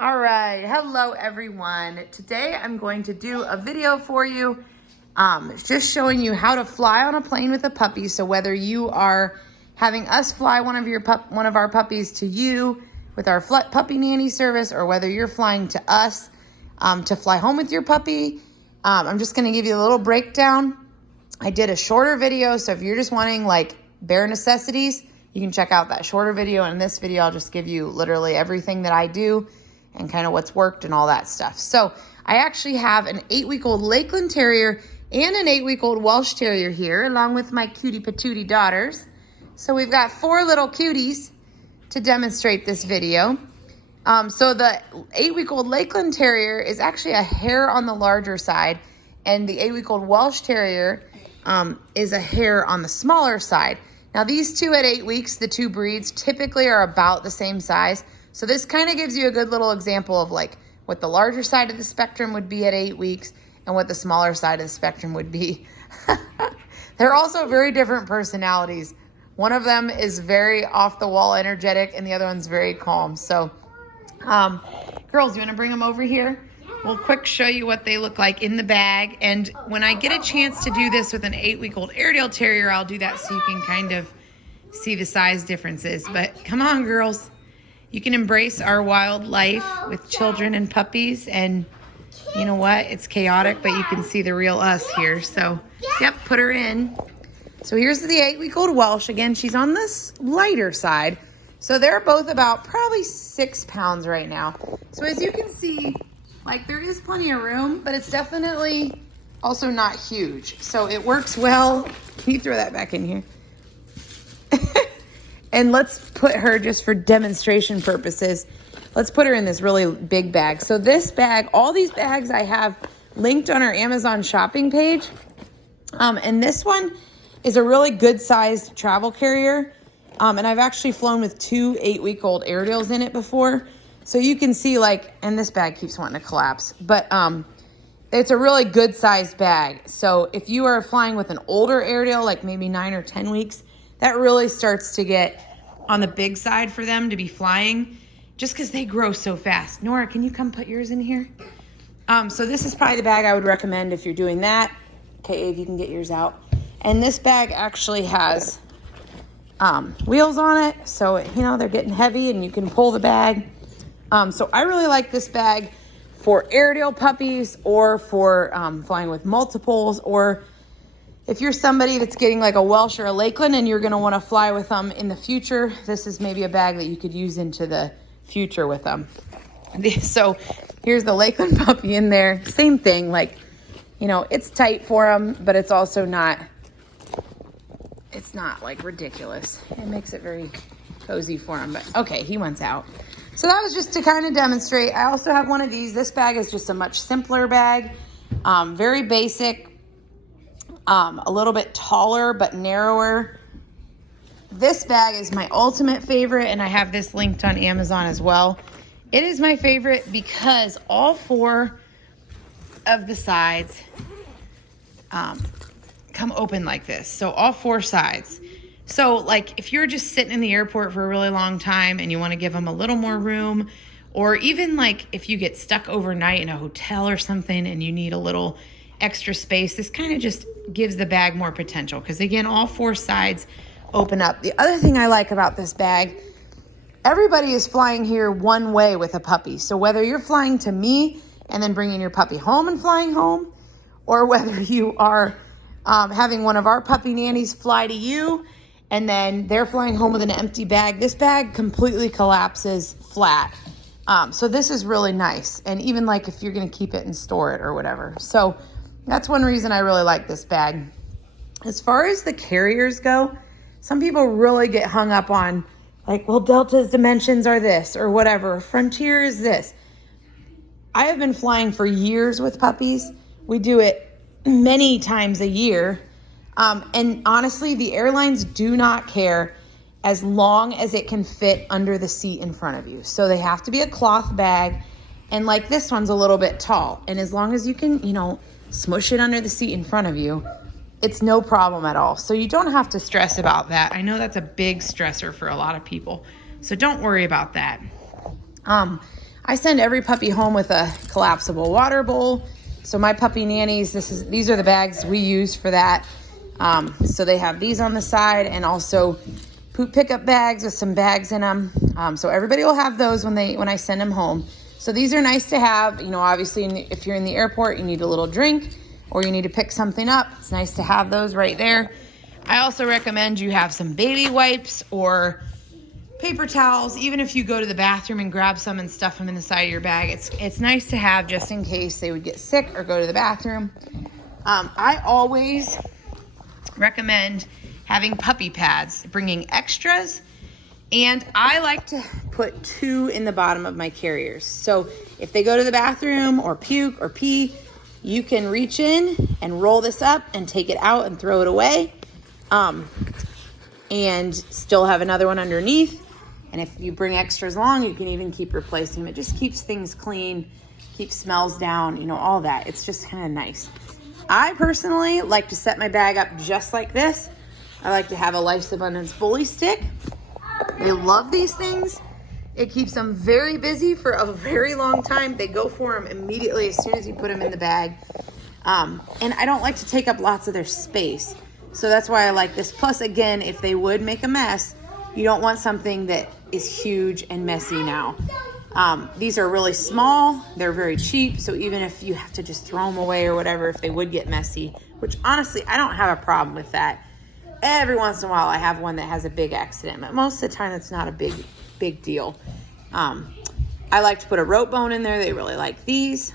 All right, hello everyone. Today I'm going to do a video for you, just showing you how to fly on a plane with a puppy. So whether you are having us fly one of our puppies to you with our puppy nanny service, or whether you're flying to us to fly home with your puppy, I'm just going to give you a little breakdown. I did a shorter video, so if you're just wanting like bare necessities, you can check out that shorter video. And in this video, I'll just give you literally everything that I do and kind of what's worked and all that stuff. So I actually have an 8-week-old Lakeland Terrier and an 8-week-old Welsh Terrier here, along with my cutie patootie daughters. So we've got 4 little cuties to demonstrate this video. So the 8-week-old Lakeland Terrier is actually a hair on the larger side, and the 8-week-old Welsh Terrier is a hair on the smaller side. Now these two at 8 weeks, the two breeds typically are about the same size. So this kind of gives you a good little example of like what the larger side of the spectrum would be at 8 weeks and what the smaller side of the spectrum would be. They're also very different personalities. One of them is very off the wall energetic and the other one's very calm. So girls, you want to bring them over here? We'll quick show you what they look like in the bag. And when I get a chance to do this with an 8-week-old Airedale Terrier, I'll do that so you can kind of see the size differences. But come on, girls. You can embrace our wild life with children and puppies, and you know what? It's chaotic, but you can see the real us here. So, yep, put her in. So here's the 8-week-old Welsh. Again, she's on this lighter side. So they're both about probably 6 pounds right now. So as you can see, like there is plenty of room, but it's definitely also not huge. So it works well. Can you throw that back in here? And let's put her, just for demonstration purposes, let's put her in this really big bag. So this bag, all these bags I have linked on our Amazon shopping page. And this one is a really good sized travel carrier. And I've actually flown with 2 8-week-old Airedales in it before. So you can see like, and this bag keeps wanting to collapse, but it's a really good sized bag. So if you are flying with an older Airedale, like maybe 9 or 10 weeks, that really starts to get on the big side for them to be flying, just because they grow so fast. Nora, can you come put yours in here? So this is probably the bag I would recommend if you're doing that. Okay, Abe, you can get yours out. And this bag actually has wheels on it, so you know they're getting heavy and you can pull the bag. So I really like this bag for Airedale puppies, or for flying with multiples, or if you're somebody that's getting like a Welsh or a Lakeland and you're going to want to fly with them in the future, this is maybe a bag that you could use into the future with them. So here's the Lakeland puppy in there. Same thing, like, you know, it's tight for them, but it's also not, it's not like ridiculous. It makes it very cozy for him, but okay, he wants out. So that was just to kind of demonstrate. I also have one of these. This bag is just a much simpler bag, very basic. A little bit taller but narrower. This bag is my ultimate favorite, and I have this linked on Amazon as well. It is my favorite because all 4 of the sides come open like this. So all 4 sides. So like if you're just sitting in the airport for a really long time and you want to give them a little more room, or even like if you get stuck overnight in a hotel or something and you need a little extra space, this kind of just gives the bag more potential, because again, all 4 sides open up. The other thing I like about this bag, everybody is flying here one way with a puppy. So whether you're flying to me and then bringing your puppy home and flying home, or whether you are having one of our puppy nannies fly to you and then they're flying home with an empty bag, this bag completely collapses flat. So this is really nice. And even like if you're going to keep it and store it or whatever. So that's one reason I really like this bag. As far as the carriers go, some people really get hung up on like, well, Delta's dimensions are this or whatever. Frontier is this. I have been flying for years with puppies. We do it many times a year. And honestly, the airlines do not care as long as it can fit under the seat in front of you. So they have to be a cloth bag. And like this one's a little bit tall. And as long as you can, you know, smush it under the seat in front of you, it's no problem at all. So you don't have to stress about that. I know that's a big stressor for a lot of people. So don't worry about that. I send every puppy home with a collapsible water bowl. So my puppy nannies, these are the bags we use for that. So they have these on the side, and also poop pickup bags with some bags in them. So everybody will have those when I send them home. So these are nice to have. You know, obviously if you're in the airport, you need a little drink or you need to pick something up. It's nice to have those right there. I also recommend you have some baby wipes or paper towels. Even if you go to the bathroom and grab some and stuff them in the side of your bag, it's nice to have just in case they would get sick or go to the bathroom. I always recommend having puppy pads, bringing extras, and I like to put 2 in the bottom of my carriers. So if they go to the bathroom or puke or pee, you can reach in and roll this up and take it out and throw it away, and still have another one underneath. And if you bring extras along, you can even keep replacing them. It just keeps things clean, keeps smells down, you know, all that. It's just kind of nice. I personally like to set my bag up just like this. I like to have a Life's Abundance bully stick. They love these things. It keeps them very busy for a very long time. They go for them immediately as soon as you put them in the bag. And I don't like to take up lots of their space. So that's why I like this. Plus, again, if they would make a mess, you don't want something that is huge and messy now. These are really small. They're very cheap. So even if you have to just throw them away or whatever, if they would get messy, which honestly, I don't have a problem with that. Every once in a while, I have one that has a big accident, but most of the time, it's not a big deal. I like to put a rope bone in there. They really like these.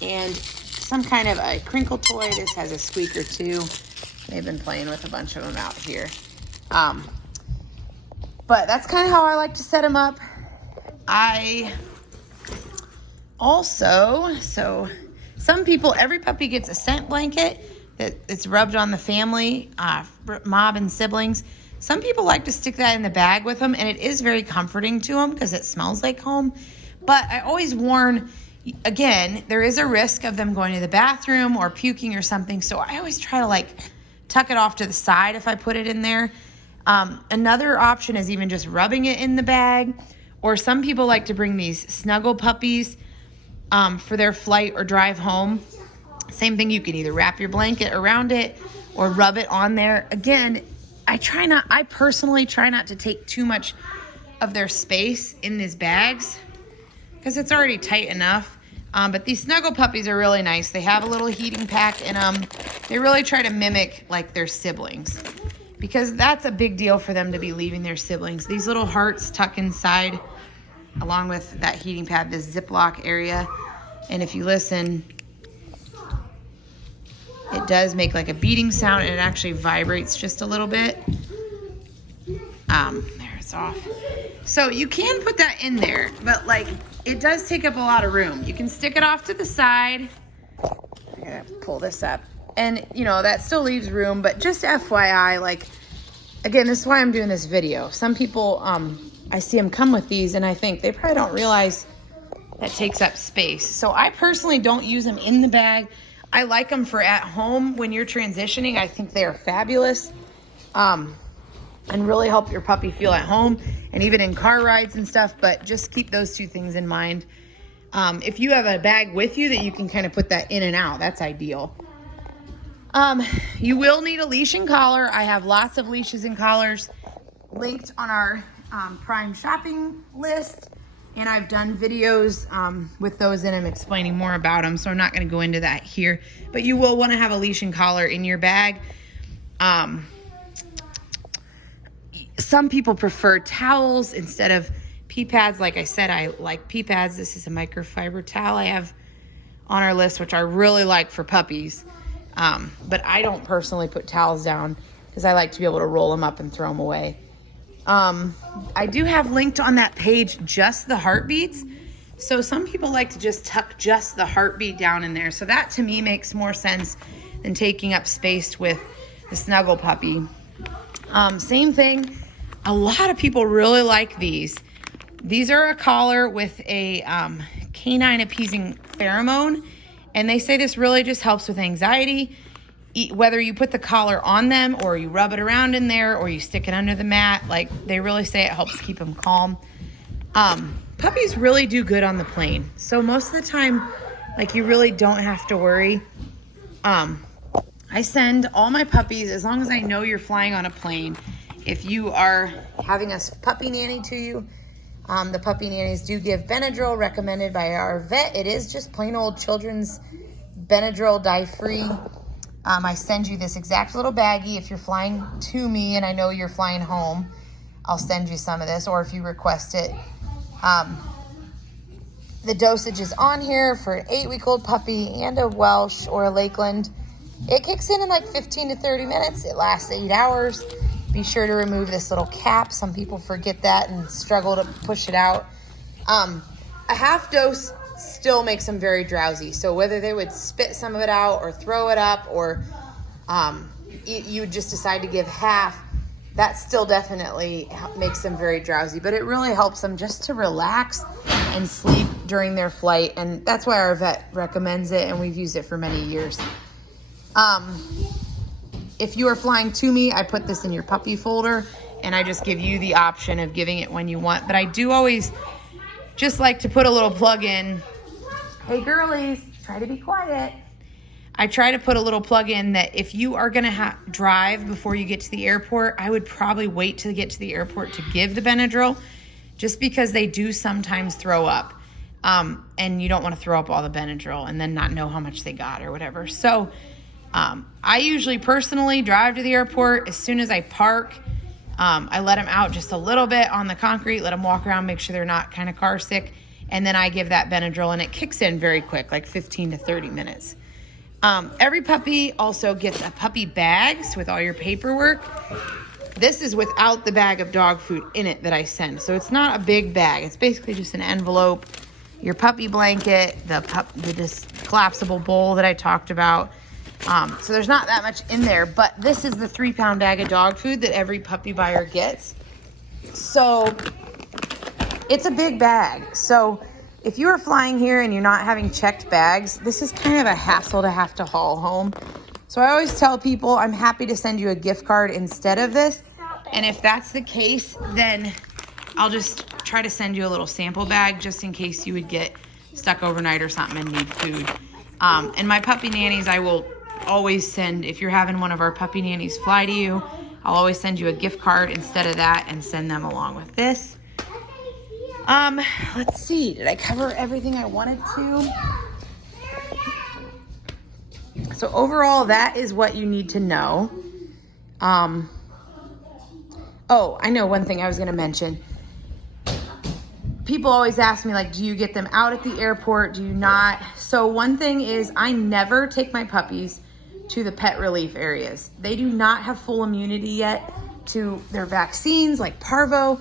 And some kind of a crinkle toy. This has a squeaker too. They've been playing with a bunch of them out here. But that's kind of how I like to set them up. I also, so some people, every puppy gets a scent blanket that it's rubbed on the family, mom and siblings. Some people like to stick that in the bag with them, and it is very comforting to them because it smells like home. But I always warn, again, there is a risk of them going to the bathroom or puking or something. So I always try to like tuck it off to the side if I put it in there. Another option is even just rubbing it in the bag, or some people like to bring these snuggle puppies for their flight or drive home. Same thing, you can either wrap your blanket around it or rub it on there. Again, I personally try not to take too much of their space in these bags because it's already tight enough. But these snuggle puppies are really nice. They have a little heating pack in them. They really try to mimic like their siblings because that's a big deal for them to be leaving their siblings. These little hearts tuck inside along with that heating pad, this Ziploc area. And if you listen, it does make like a beating sound, and it actually vibrates just a little bit. There, it's off. So you can put that in there, but like it does take up a lot of room. You can stick it off to the side. I'm gonna pull this up, and you know that still leaves room. But just FYI, like again, this is why I'm doing this video. Some people, I see them come with these, and I think they probably don't realize that takes up space. So I personally don't use them in the bag. I like them for at home when you're transitioning. I think they are fabulous and really help your puppy feel at home, and even in car rides and stuff. But just keep those 2 things in mind. If you have a bag with you that you can kind of put that in and out, that's ideal. You will need a leash and collar. I have lots of leashes and collars linked on our Prime shopping list. And I've done videos with those in them explaining more about them. So I'm not going to go into that here. But you will want to have a leash and collar in your bag. Some people prefer towels instead of pee pads. Like I said, I like pee pads. This is a microfiber towel I have on our list, which I really like for puppies. But I don't personally put towels down because I like to be able to roll them up and throw them away. I do have linked on that page just the heartbeats. So some people like to just tuck just the heartbeat down in there. So that to me makes more sense than taking up space with the snuggle puppy. Same thing. A lot of people really like these. These are a collar with a canine appeasing pheromone. And they say this really just helps with anxiety. Whether you put the collar on them or you rub it around in there or you stick it under the mat, like they really say it helps keep them calm. puppies really do good on the plane. So most of the time, like, you really don't have to worry. I send all my puppies, as long as I know you're flying on a plane. If you are having a puppy nanny to you, the puppy nannies do give Benadryl, recommended by our vet. It is just plain old children's Benadryl, dye-free. I send you this exact little baggie. If you're flying to me and I know you're flying home, I'll send you some of this, or if you request it. The dosage is on here for an 8-week-old puppy and a Welsh or a Lakeland. It kicks in like 15 to 30 minutes. It lasts 8 hours. Be sure to remove this little cap. Some people forget that and struggle to push it out. A half dose still makes them very drowsy. So whether they would spit some of it out or throw it up, or you would just decide to give half, that still definitely makes them very drowsy. But it really helps them just to relax and sleep during their flight. And that's why our vet recommends it, and we've used it for many years. If you are flying to me, I put this in your puppy folder, and I just give you the option of giving it when you want. But I do always just like to put a little plug in. Hey girlies, try to be quiet. I try to put a little plug in that if you are going to drive before you get to the airport, I would probably wait till you get to the airport to give the Benadryl, just because they do sometimes throw up. And you don't want to throw up all the Benadryl and then not know how much they got or whatever. So I usually personally drive to the airport. As soon as I park, I let them out just a little bit on the concrete, let them walk around, make sure they're not kind of car sick. And then I give that Benadryl, and it kicks in very quick, like 15 to 30 minutes. Every puppy also gets a puppy bags with all your paperwork. This is without the bag of dog food in it that I send. So it's not a big bag. It's basically just an envelope, your puppy blanket, the collapsible bowl that I talked about. So there's not that much in there, but this is the 3-pound bag of dog food that every puppy buyer gets. So it's a big bag. So if you are flying here and you're not having checked bags, this is kind of a hassle to have to haul home. So I always tell people I'm happy to send you a gift card instead of this. And if that's the case, then I'll just try to send you a little sample bag just in case you would get stuck overnight or something and need food. And my puppy nannies, I will always send, if you're having one of our puppy nannies fly to you, I'll always send you a gift card instead of that and send them along with this. Let's see, did I cover everything I wanted to? So overall, that is what you need to know. Oh, I know one thing I was going to mention. People always ask me, like, do you get them out at the airport? Do you not? So one thing is, I never take my puppies to the pet relief areas. They do not have full immunity yet to their vaccines like parvo,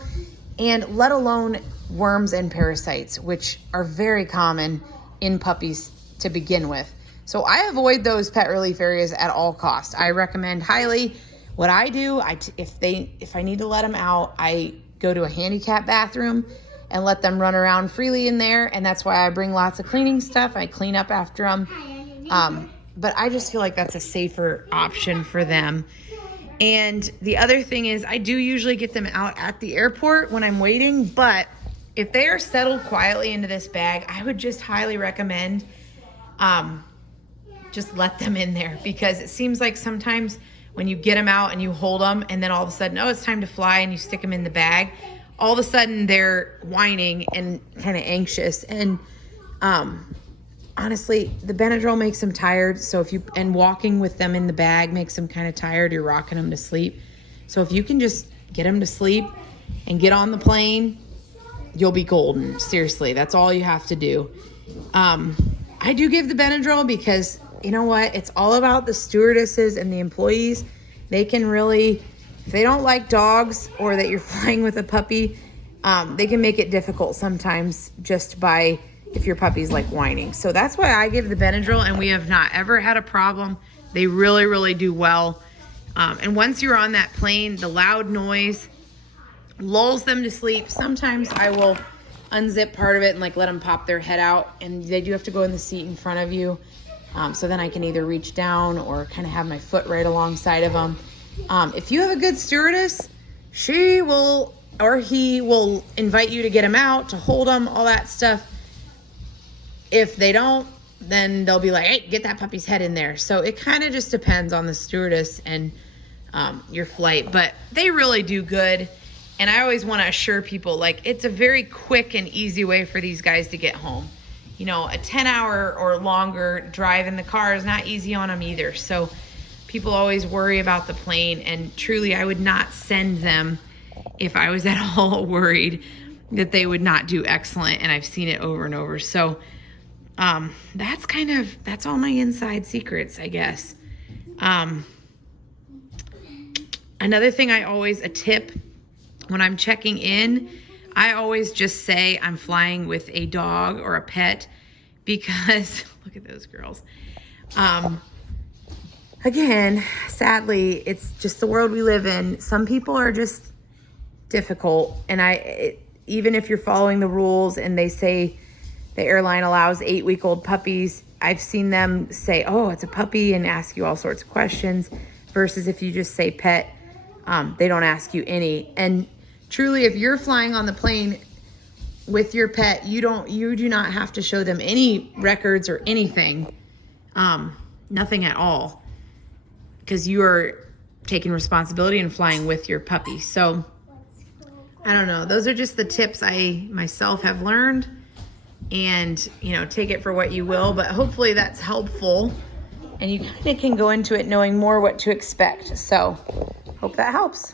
and let alone worms and parasites, which are very common in puppies to begin with. So I avoid those pet relief areas at all costs. I recommend highly. What I do, if I need to let them out, I go to a handicap bathroom and let them run around freely in there. And that's why I bring lots of cleaning stuff. I clean up after them. But I just feel like that's a safer option for them. And the other thing is, I do usually get them out at the airport when I'm waiting, but if they are settled quietly into this bag, I would just highly recommend just let them in there, because it seems like sometimes when you get them out and you hold them and then all of a sudden, oh, it's time to fly, and you stick them in the bag, all of a sudden they're whining and kind of anxious. And honestly, the Benadryl makes them tired. So and walking with them in the bag makes them kind of tired. You're rocking them to sleep. So if you can just get them to sleep and get on the plane, you'll be golden. Seriously, that's all you have to do. I do give the Benadryl because, you know what? It's all about the stewardesses and the employees. They can really, if they don't like dogs or that you're flying with a puppy, they can make it difficult sometimes just by if your puppy's like whining. So that's why I give the Benadryl, and we have not ever had a problem. They really, really do well. And once you're on that plane, the loud noise lulls them to sleep. Sometimes I will unzip part of it and like let them pop their head out, and they do have to go in the seat in front of you. So then I can either reach down or kind of have my foot right alongside of them. If you have a good stewardess, she will he will invite you to get him out, to hold him, all that stuff. If they don't, then they'll be like, hey, get that puppy's head in there. So it kind of just depends on the stewardess and your flight, but they really do good. And I always want to assure people, like, it's a very quick and easy way for these guys to get home. You know, a 10-hour or longer drive in the car is not easy on them either. So people always worry about the plane, and truly I would not send them if I was at all worried that they would not do excellent. And I've seen it over and over. So that's all my inside secrets, I guess. Another thing a tip when I'm checking in, I always just say I'm flying with a dog or a pet, because look at those girls. Again, sadly, it's just the world we live in. Some people are just difficult. And even if you're following the rules and they say the airline allows 8-week-old puppies, I've seen them say, oh, it's a puppy, and ask you all sorts of questions, versus if you just say pet, they don't ask you any. And truly, if you're flying on the plane with your pet, you do not have to show them any records or anything, nothing at all, because you are taking responsibility and flying with your puppy. So I don't know. Those are just the tips I myself have learned, and take it for what you will, but hopefully that's helpful and you kind of can go into it knowing more what to expect. So hope that helps.